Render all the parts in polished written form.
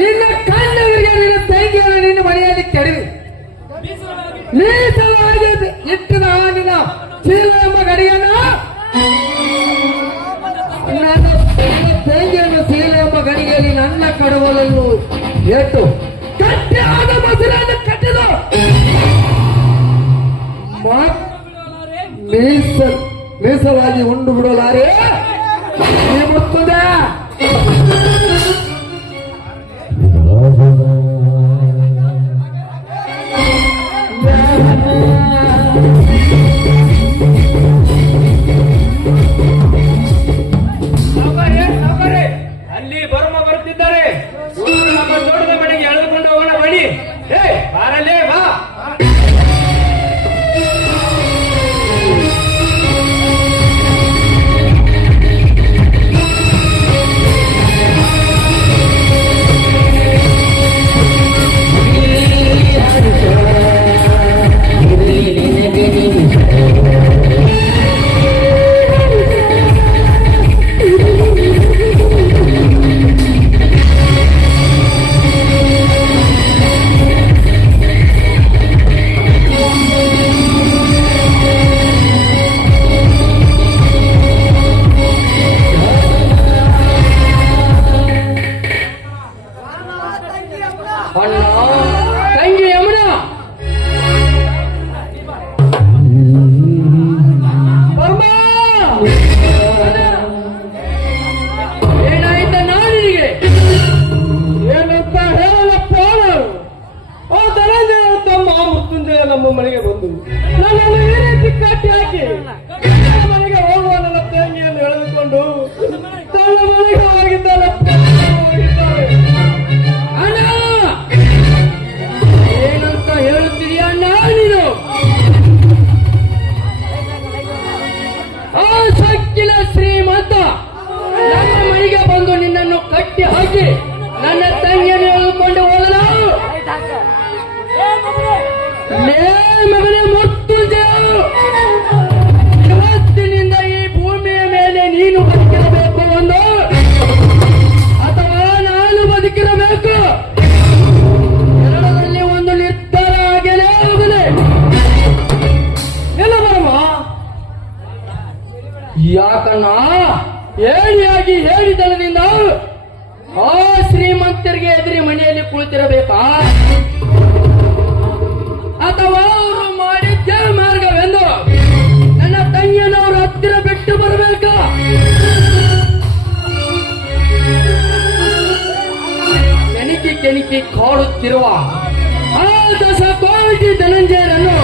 ನಿನ್ನ ಕಣ್ಣವರಿಗೆ ನಿನ್ನ ತಂಗಿಯನ್ನು ನಿನ್ನ ಮನೆಯಲ್ಲಿ ಕೆಡವಿ ಮೀಸಲಾಗಿ ಇಟ್ಟಿದ ನಿನ್ನ ಚೀಲ ಎಂಬ ಗಡಿಯನ್ನು ನನ್ನ ತಂಗಿಯನ್ನು ಚೀಲ ಎಂಬ ಗಡಿಗೆಯಲ್ಲಿ ನನ್ನ ಕಡವಲನ್ನು ಎಟ್ಟು ಕಟ್ಟಿ ಆದ ಮಸೂರನ್ನು ಕಟ್ಟಿದ ಮೀಸಲಾಗಿ ಉಂಡು ಬಿಡಲಾರೆ ಮುತ್ತದೆ. ಅಲ್ಲಿ ಬರುತ್ತಿದ್ದಾರೆ. ನಮ್ಮ ತೋಟದ ಮನೆಗೆ ಎಳೆದುಕೊಂಡು ಹೋಗೋಣ ಬನ್ನಿ. ಬಾರಲ್ಲೇ ಬಾ. ನಮ್ಮ ಮನೆಗೆ ಬಂದು ನನ್ನನ್ನು ಈ ರೀತಿ ಕಟ್ಟಿ ಹಾಕಿ ಮನೆಗೆ ಹೋಗುವ ನನ್ನ ತಂಗಿಯನ್ನು ಎಳೆದುಕೊಂಡು ತನ್ನ ಮನೆಗೆ ಹೋಗಿದ್ದಾಳೆ. ಅಣ್ಣ ಏನಂತ ಹೇಳುತ್ತೀಯ ಅಣ್ಣ ನೀನು? ಆ ಸಕ್ಕಿನ ಶ್ರೀಮಂತ ನನ್ನ ಮನೆಗೆ ಬಂದು ನಿನ್ನನ್ನು ಕಟ್ಟಿ ಹಾಕಿ ನನ್ನ ತಂಗಿಯನ್ನು ಎಳೆದುಕೊಂಡು ಹೋಗಲು ಮಗನೇ ಮೃತ್ಯುಂಜಯ, ಇವತ್ತಿನಿಂದ ಈ ಭೂಮಿಯ ಮೇಲೆ ನೀನು ಬದುಕಿರಬೇಕು ಒಂದು ಅಥವಾ ನಾನು ಬದುಕಿರಬೇಕು, ಎರಡರಲ್ಲಿ ಒಂದು ನಿರ್ಧಾರ ಆಗಲೇ ಹೋಗಲೇ. ಎಲ್ಲ ಬರಮ್ಮ. ಯಾಕನ್ನ ಹೇಳಿಯಾಗಿ ಹೇಳಿದನದಿಂದ ಆ ಶ್ರೀಮಂತರಿಗೆ ಎದುರಿ ಮನೆಯಲ್ಲಿ ಕುಳಿತಿರಬೇಕಾ ಅಥವಾ ಅವರು ಮಾಡಿದ್ದೇ ಮಾರ್ಗವೆಂದು ನನ್ನ ತಂಗಿಯನ್ನು ಅವರ ಹತ್ತಿರ ಬಿಟ್ಟು ಬರಬೇಕಾ? ಕೆಣಕಿ ಕಾಡುತ್ತಿರುವ ಆ 10 ಕೋಟಿ ಧನಂಜಯರನ್ನು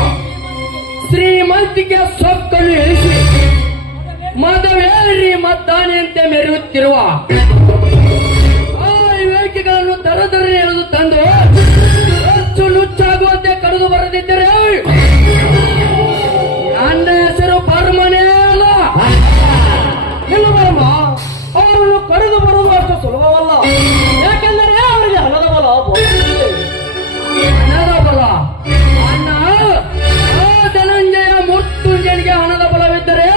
ಶ್ರೀಮಂತಿಕೆ ಸೊಕ್ಕನ್ನು ಇಳಿಸಿ ಮತವೇರಿ ಮದ್ದಾನೆಯಂತೆ ಮೆರೆಯುತ್ತಿರುವ ಆ ವಿವೇಕಿಗಳನ್ನು ದರದರ ಎಳೆದು ತಂದು ನುಚ್ಚಾಗುವಂತೆ ಕರೆದು ಬರದಿದ್ದರೆ ನನ್ನ ಹೆಸರು ಬರ್ಮನೇ ಅಲ್ಲ. ಇಲ್ಲ ಬರಮ್ಮ, ಅವರನ್ನು ಕರೆದು ಬರುವುದು ಅಷ್ಟು ಸುಲಭವಲ್ಲ. ಯಾಕೆಂದರೆ ಅವರಿಗೆ ಹಣದ ಬಲ ಹಣದ ಬಲ ಅಣ್ಣ. ಆ ಧನಂಜಯ ಮೃತ್ಯುಂಜಯನಿಗೆ ಹಣದ ಬಲವಿದ್ದರೆ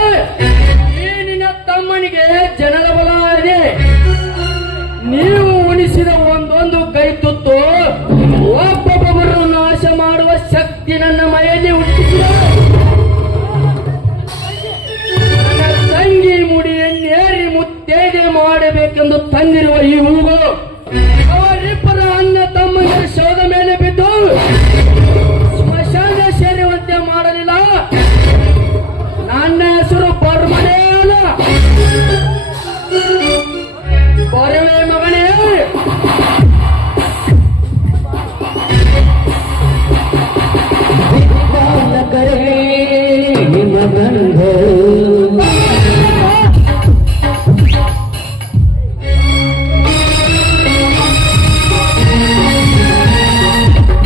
ಈ ನಿನ್ನ ತಮ್ಮನಿಗೆ ಜನರ ಬಲ ಇದೆ. ನೀವು ಉಣಿಸಿದ ಒಂದೊಂದು ಕೈ